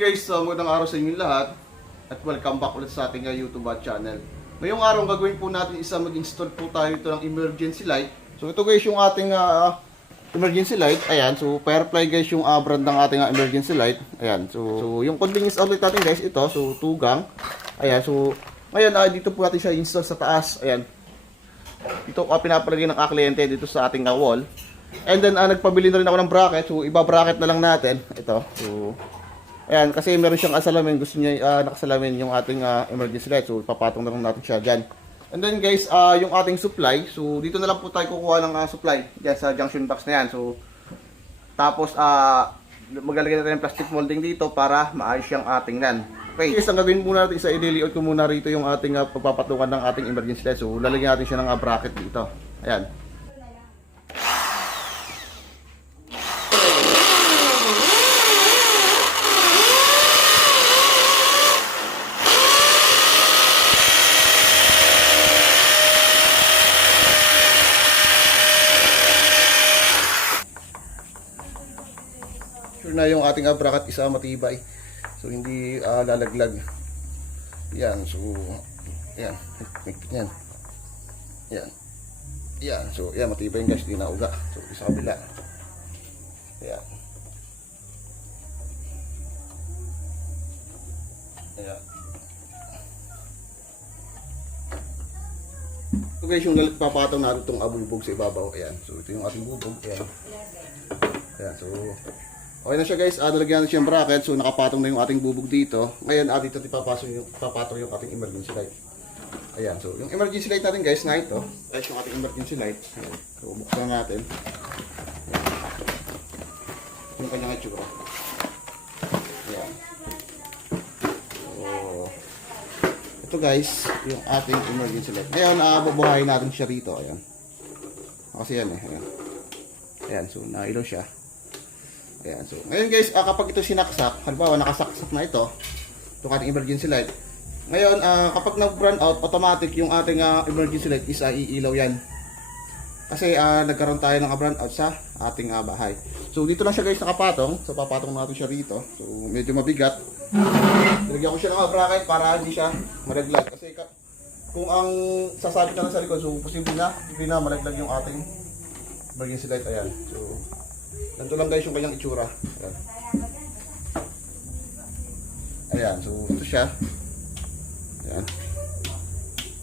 Guys, magandang araw sa inyo lahat at welcome back ulit sa ating YouTube channel. Ngayong araw gagawin po natin mag-install po tayo ito ng emergency light. So ito guys yung ating emergency light. Ayan, so Firefly guys yung brand ng ating emergency light. Ayan, so yung convenience outlet natin guys ito, so tugang. Ayan, so ngayon dito po natin siya install sa taas. Ayan. Dito pinapalagay ng kliyente dito sa ating wall. And then nagpabili na rin ako ng bracket. So iba-bracket na lang natin. Ito. So ayan, kasi meron siyang asalamin. Gusto niya nakasalamin yung ating emergency light. So papatong na lang natin siya dyan. And then guys, yung ating supply. So dito na lang po tayo kukuha ng supply. Dyan sa junction box na yan. So tapos maglalagay natin ng plastic molding dito para maayos yung ating nan. Okay, guys, ang gagawin muna natin isa i-layout ko muna rito yung ating pagpapatungan ng ating emergency light. So lalagyan natin siya ng bracket dito. Ayan. Sure na yung ating bracket isa matibay. So hindi lalaglag. Yan, so yan. Yan. Yan. Yan, so yan matibay guys, di nauga. So isa kabila. Yan. Yan. So guys, yung papatong natin itong bubog sa ibabaw. Ayan, so ito yung ating bubog. Ayan. Ayan, so okay na siya guys, nalagyan na siya ng bracket. So nakapatong na yung ating bubog dito. Ngayon dito papatong yung ating emergency light. Ayan, so yung emergency light natin guys na ito. Guys, yung ating emergency light. Ayan. So buksan natin. Ayan. Yung kanyang itsura. Ayan. So ito guys, yung ating emergency light. Ngayon, bubuhayin natin siya rito. Ayan. Kasi yan eh. Ayan. Ayan, so nailaw siya. Ayan, so ngayon guys, kapag ito sinaksak, halimbawa nakasaksak na ito ating emergency light. Ngayon, kapag nag-brown out, automatic yung ating emergency light is iilaw yan. Kasi nagkaroon tayo ng brown out sa ating bahay. So dito lang siya guys nakapatong. So papatong natin siya rito. So medyo mabigat. Nilagyan ko siya ng bracket para hindi siya malaglag. Kasi kung ang sasabit na lang sa likod, so posible na hindi na malaglag yung ating emergency light. Ayan. So ganito lang guys yung kanyang itsura. Ayan. Ayan, so ito siya. Ayan.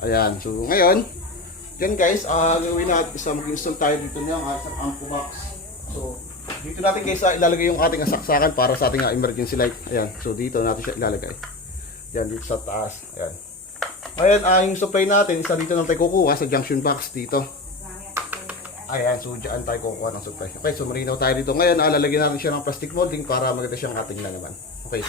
Ayan, so ngayon, yan guys, gawin natin isa mag-install tayo dito ng isang ampo box. So dito natin guys ilalagay yung ating saksakan para sa ating emergency light. Ayan, so dito natin siya ilalagay. Yan, dito sa taas. Ayan. Ngayon, yung supply natin, isa dito natin kukuha sa junction box dito. Ayan, so dyan tayo kukuha ng supply. Okay, so marinaw tayo dito. Ngayon, lalagyan natin siya ng plastic molding para maganda siyang ating lalaman. Okay.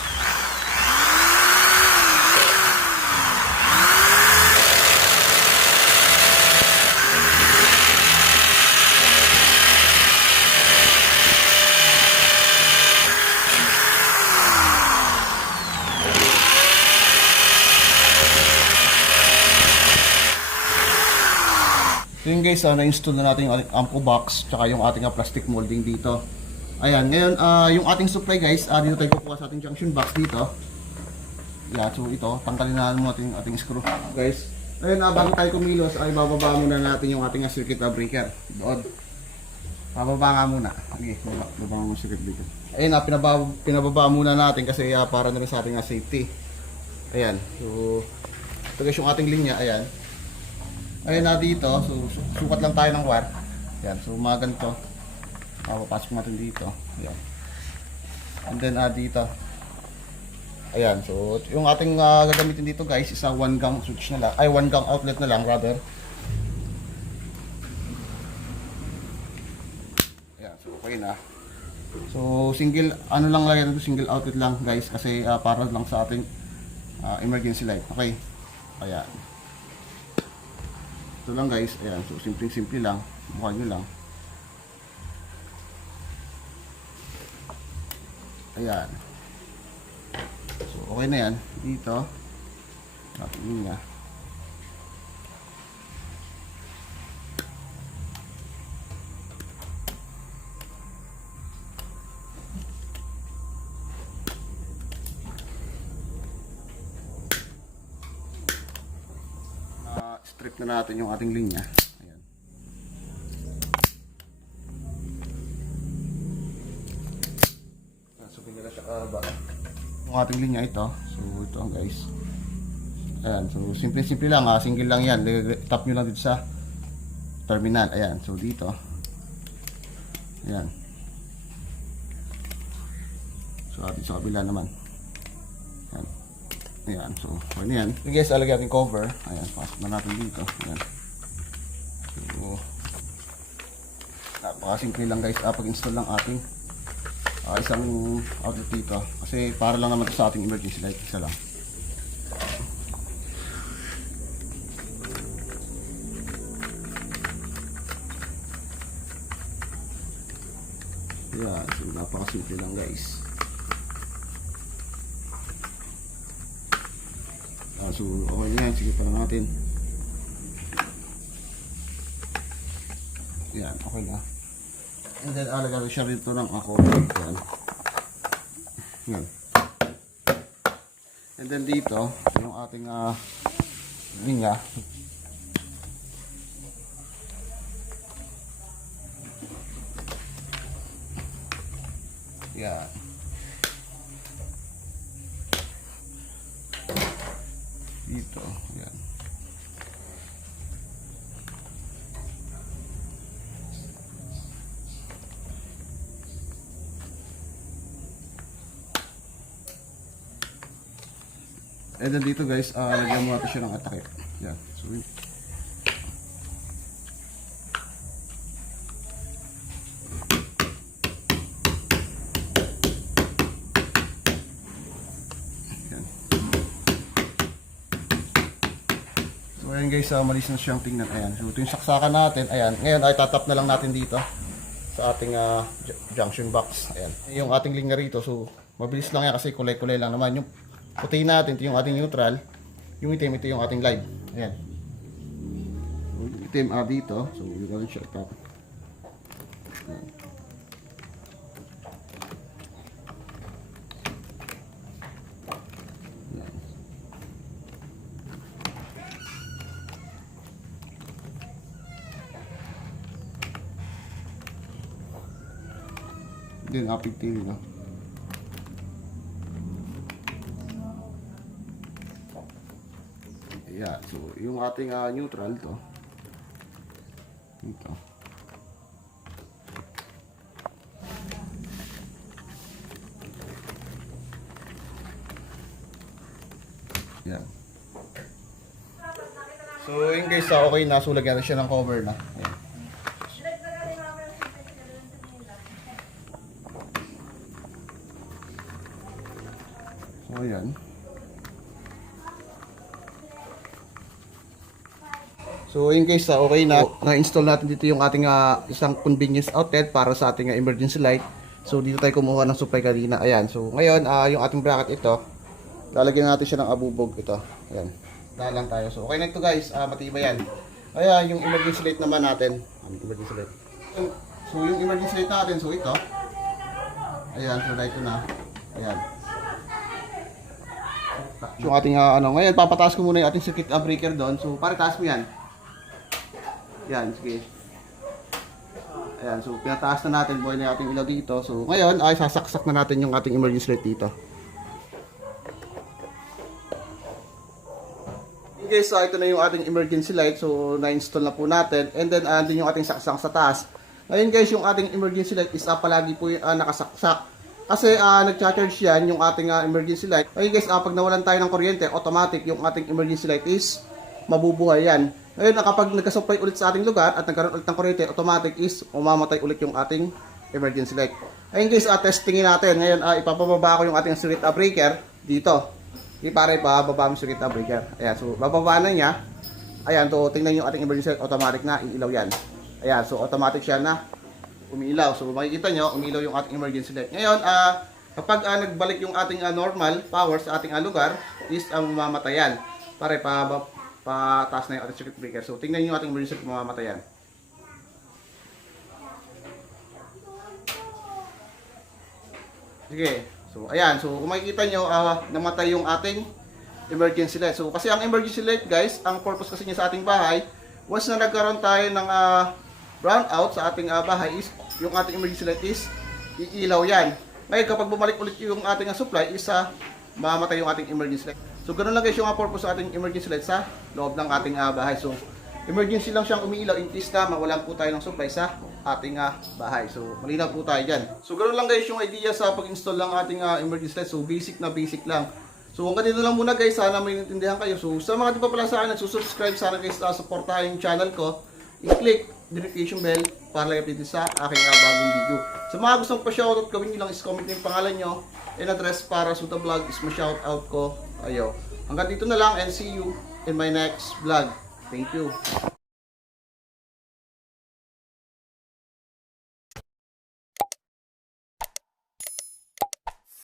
So yun guys, na-install na natin yung ampo box tsaka yung ating plastic molding dito. Ayan, ngayon yung ating supply guys, dito tayo kukuha sa ating junction box dito. Yeah, so ito, tanggalin na natin yung ating screw. Guys, ayun, bago tayo kumilos, ay bababa muna natin yung ating circuit breaker. Doon. Bababa nga muna. Okay, bababa mo circuit breaker. Ayun, pinababa muna natin kasi para na rin sa ating safety. Ayan, so ito guys yung ating linya, ayan. Ayun na dito, so sukat lang tayo ng wire. Ayan, so mga ganito. Papasok natin dito. Ayan. And then dito. Ayan, so yung ating gagamitin dito guys, isa 1 gang switch na lang. Ay, 1 gang outlet na lang rather. Ayan, so okay na. So single, ano lang lagyan ito, single outlet lang guys. Kasi para lang sa ating emergency light. Okay. Ayan. Ito lang guys, ayan, so simple lang, bukan nyo lang. Ayan. So okay na yan, dito. Ating linya. Trip na natin yung ating linya. Ayan. So, pinila siya kahaba. Yung ating linya ito. So, ito guys. Ayan. So, simple-simple lang ha. Single lang yan. Tap nyo lang dito sa terminal. Ayan. So, dito. Ayan. So, atin sa kabila naman. Ayan. Ayan. So, pwede yan. So, guys, alagay ating cover. Ayan. Pasok na natin dito. Ayan. So, napakasimple lang guys. Pag-install lang ating isang outlet dito. Kasi para lang naman ito sa ating emergency light. Isa lang. Ayan. So, napakasimple lang guys. So, okay na yan. Sige pa lang natin. Yan, okay na. And then, alagay siya rito ng ako. Yan. Yan. And then dito, yung ating linya. Yan. Dito, yan. And then dito guys, lagyan mo natin siya ng atake. Yan. So, ayan guys, malis na siyang tingnan. Ayan. So, ito yung saksakan natin. Ayan. Ngayon ay tatap na lang natin dito sa ating junction box. Ayan. Yung ating linya rito. So, mabilis lang yan kasi kulay-kulay lang naman. Yung puti natin, ito yung ating neutral. Yung itim, ito yung ating live. Ayan. Yung itim dito. So, yung ating short top. Ayan. Din apit TV no. Yeah, so yung ating neutral to. Ito. Yeah. So yung guys, okay na, so lagyan na siya ng cover na. Ayan. So, ayan. So, in case okay na, na-install natin dito yung ating isang convenience outlet para sa ating emergency light. So, dito tayo kumuha ng supply kanina. Ayan. So, ngayon, yung ating bracket ito, lalagyan natin siya ng abubog ito. Ayan. Dahil lang tayo. So, okay na ito guys. Matibay yan. Ayan, yung emergency light naman natin. Emergency light. So, yung emergency light natin, so ito. Ayan, so light na. Ayan. Yung ating ngayon papataas ko muna yung ating circuit breaker doon. So para taas mo yan. Yan, sige. Ayan, so pinataas na natin, buhay na yung ating ilaw dito. So ngayon ay sasaksak na natin yung ating emergency light dito. Okay, so ito na yung ating emergency light. So na-install na po natin. And then andun yung ating saksak sa taas. Ngayon guys, yung ating emergency light is palagi po nakasaksak. Kasi nag-charge yan yung ating emergency light. Okay guys, pag nawalan tayo ng kuryente, automatic yung ating emergency light is mabubuhay yan. Ngayon, kapag nagka-supply ulit sa ating lugar at nagkaroon ulit ng kuryente, automatic is umamatay ulit yung ating emergency light. Ayun guys, testingin natin. Ngayon, ipapababa ko yung ating circuit breaker dito. Para ipababa mo circuit breaker. Ayan, so bababa na niya. Ayan, so tingnan yung ating emergency light, automatic na iilaw yan. Ayan, so automatic siya na umiilaw. So makikita nyo, umiilaw yung ating emergency light. Ngayon, kapag nagbalik yung ating normal power sa ating lugar, is mamamatayan. Para pataas na yung ating circuit breaker. So tingnan nyo yung ating emergency light, mamamatayan. Sige. So ayan, so kung makikita nyo, namatay yung ating emergency light. So kasi ang emergency light guys, ang purpose kasi niya sa ating bahay, once na nagkaroon tayo ng brownout sa ating bahay is, yung ating emergency light is iilaw yan. Ngayon kapag bumalik ulit yung ating supply is mamatay yung ating emergency light. So ganoon lang guys yung purpose sa ating emergency light sa loob ng ating bahay. So emergency lang siyang umiilaw in case na mawalan po tayo ng supply sa ating bahay. So malinaw po tayo dyan. So ganoon lang guys yung idea sa pag-install ng ating emergency light. So basic na basic lang. So hanggang dito lang muna guys, sana may naintindihan kayo. So sa mga di pa pala sa akin nagsusubscribe, sana guys supportahan yung channel ko. I-click notification bell para lang update sa aking bagong video. Sa mga gustong pa-shoutout, gawin nyo lang is comment yung pangalan nyo and address para sa vlog is ma-shoutout ko. Ayo. Hanggang dito na lang and see you in my next vlog. Thank you.